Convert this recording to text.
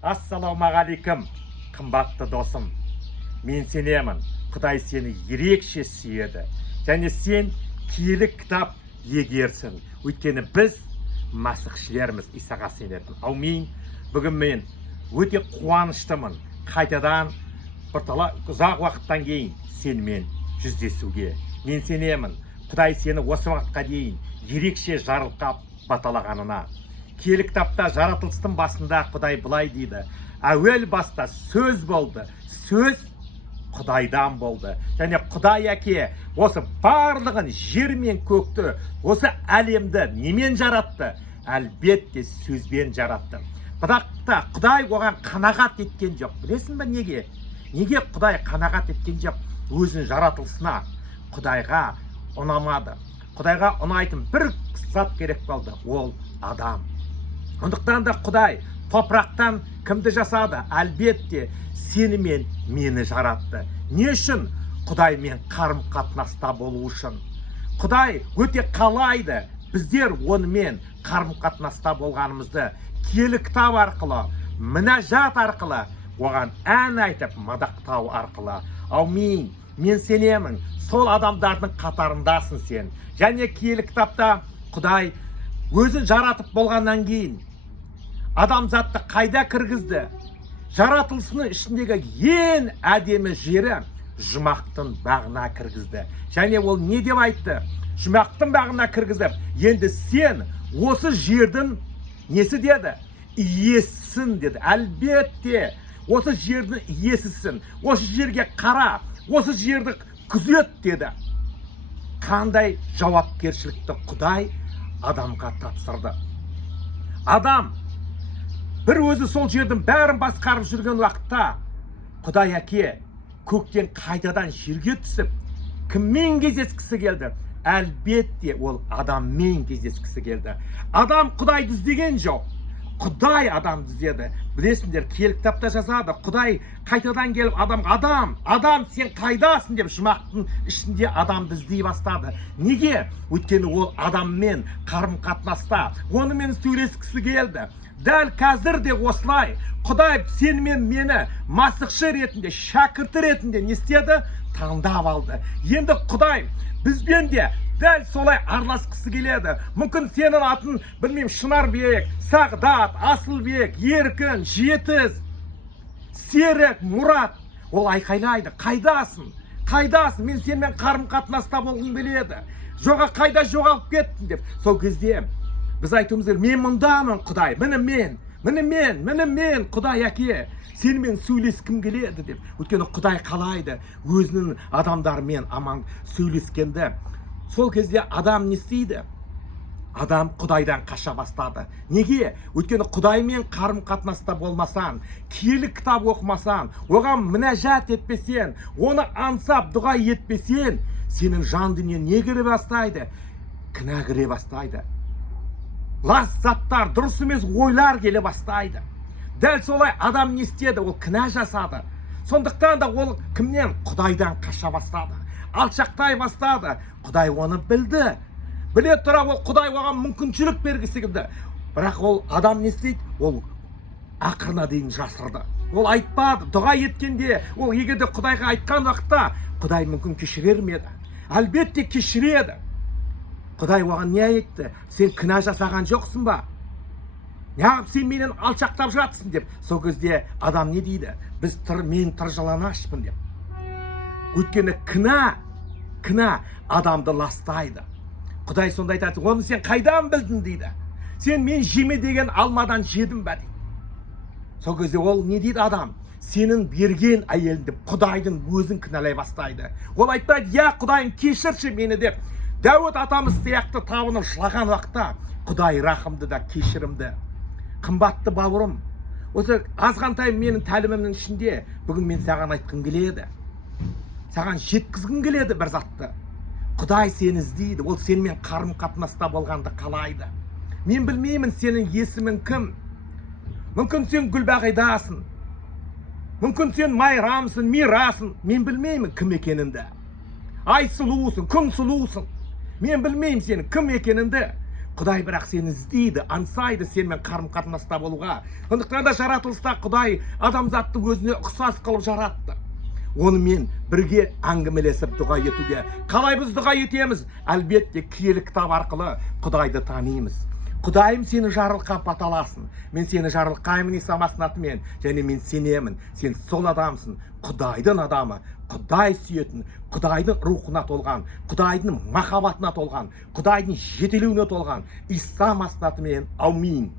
Ассалаумағалейкум, қымбатты досым. Мен сенемін, Құдай сені ерекше сүйеді. Және сен киелі кітап егерсің. Өйткені біз масықшілерміз, Исаға сенетін. Аумин. Бүгін мен өте қуаныштымын. Қайтадан ұзақ уақыттан кейін сенімен жүздесуге. Мен сенемін, Құдай сені осы уақытқа дейін ерекше жарылқап баталағанына. Киелі кітапта жаратылыстың басында Құдай былай дейді: әуел баста сөз болды, сөз Құдайдан болды. Және Құдай әке осы барлығын, жер мен көкті, осы әлемді немен жаратты? Әлбетте сөзбен жаратты. Бірақ та Құдай оған қанағат еткен жоқ. Білесің бе неге? Неге Құдай қанағат еткен жоқ? Өзінің жаратылысына Құдайға ұнамады. Құдайға ұнайтын бір зат керек болды, ол адам. Ондықтан да Құдай топырақтан кімді жасады? Әлбетте сені мен мені жаратты. Не үшін? Құдаймен қарым-қатынаста болу үшін. Құдай өте қалайды біздер онымен қарым-қатынаста болғанымызды. Киелі кітап арқылы, мінәжат арқылы, оған ән айтып, мадақтау арқылы. Аумин. Мен сенемін, сол адамдардың қатарындасың сен. Және киелі кітапта Құдай өзін жаратып болғаннан кейін адамзатты қайда кіргізді? Жаратылысының ішіндегі ең әдемі жері жұмақтың бағына кіргізді. Және ол не деп айтты? Жұмақтың бағына кіргізіп, енді сен осы жердің несі деді? Иесісің деді. Әлбетте осы жердің иесісің. Осы жерге қара, осы жерді күзет деді. Қандай жауапкершілікті Құдай адамға тапсырды. Адам бір өзі сол жердің бәрін басқарып жүрген уақытта Құдай әке көктен қайтадан жерге түсіп, кіммен кездескісі келді? Әлбетте ол адаммен кездескісі келді. Адам Құдайды іздеген жоқ. Құдай адамды іздеді. Білесіңдер, киелі кітапта жазады, Құдай қайтадан келіп адам сен қайдасың деп жұмақтың ішінде адамды іздей бастады. Неге? Өйткені ол адаммен қарым-қатынаста, онымен сөйлескісі келді. Дәл қазір де осылай Құдай сен мен мені масықшы ретінде, шәкірті ретінде не істеді? Таңдап алды. Енді Құдай бізбен де дәл солай араласқысы келеді. Мүмкін сенің атын, білмеймін, Шынарбек, Сағдат, Асылбек, Еркін, Жетіз, Серік, Мұрат. Ол айқайлайды: қайдасың? Қайдасың? Мен сенімен қарым-қатынаста болғым келеді. Қайда жоғалып кеттің деп. Сол кезде біз айтуымыз керек: мен мұндамын Құдай, міне мен Құдай әке, сенімен сөйлескім келеді деп. Өйткені Құдай қалайды өзінің адамдарымен аман сөйлескенді. Сол кезде адам не істейді? Адам Құдайдан қаша бастады. Неге? Өйткені Құдаймен қарым-қатынаста болмасаң, киелі кітап оқымасаң, оған мінәжат етпесең, оны аңсап дұға етпесең, сенің жан дүниең не кіре бастайды? Кінә кіре бастайды. Лас заттар, дұрыс емес ойлар келе бастайды. Дәл солай адам не істеді? Ол кінә жасады. Сондықтан да ол кімнен? Құдайдан қаша бастады. Алшақтай бастады. Құдай оны білді. Біле тұра ол Құдай оған мүмкіншілік бергісі келді. Бірақ ол адам не істейді? Ол ақырына дейін жасырды. Ол айтпады. Дұға еткенде, ол егерде Құдайға айтқан уақытта, Құдай мүмкін кешірер ме еді? Әлбетте кешіреді. Құдай оған не айтты? Сен кінә жасаған жоқсың ба? Неғып сен менен алшақтап жатсың деп. Сол кезде адам не дейді? Мен тыржаланашпын деп. Өйткені кінә адамды ластайды. Құдай сонда айтады: оны сен қайдан білдің дейді. Сен мен жеме деген алмадан жедің бе дейді. Сол кезде ол не дейді адам? Сенің берген әйелін деп Құдайдың өзін кінәлай бастайды. Ол айтпайды: я Құдайым кешірші мені деп. Дәуіт атамыз сияқты табынып жылаған уақытта Құдай рахымды да кешірімді. Қымбатты бауырым, осы азғантай менің тәлімімнің ішінде бүгін мен саған айтқым келеді. Саған жеткізгім келеді бір затты. Құдай сені іздейді. Ол сенімен қарым-қатынаста болғанды қалайды. Мен білмеймін сенің есімің кім. Мүмкін сен Гүлбағидасың. Мүмкін сен Майрамсың, Мирасың. Мен білмеймін кім екеніңді. Айсұлусың, күн сұлусың. Мен білмеймін сенің кім екеніңді. Құдай бірақ сені іздейді, аңсайды сенімен қарым-қатынаста болуға. Сондықтан да жаратылыста Құдай адамзатты өзіне ұқсас қылып жаратты. Онымен бірге әңгімелесіп дұға етуге. Қалай біз дұға етеміз? Әлбетте киелі кітап арқылы Құдайды танимыз. Құдайым сені жарылқап аталасын. Мен сені жарылқаймын Иса Масихтың атымен, және мен сенемін. Сен сол адамсың, Құдайдың адамы, Құдай сүйетін, Құдайдың рухына толған, Құдайдың махаббатына толған, Құдайдың жетелеуіне толған Иса Масихтың атымен. Аумин.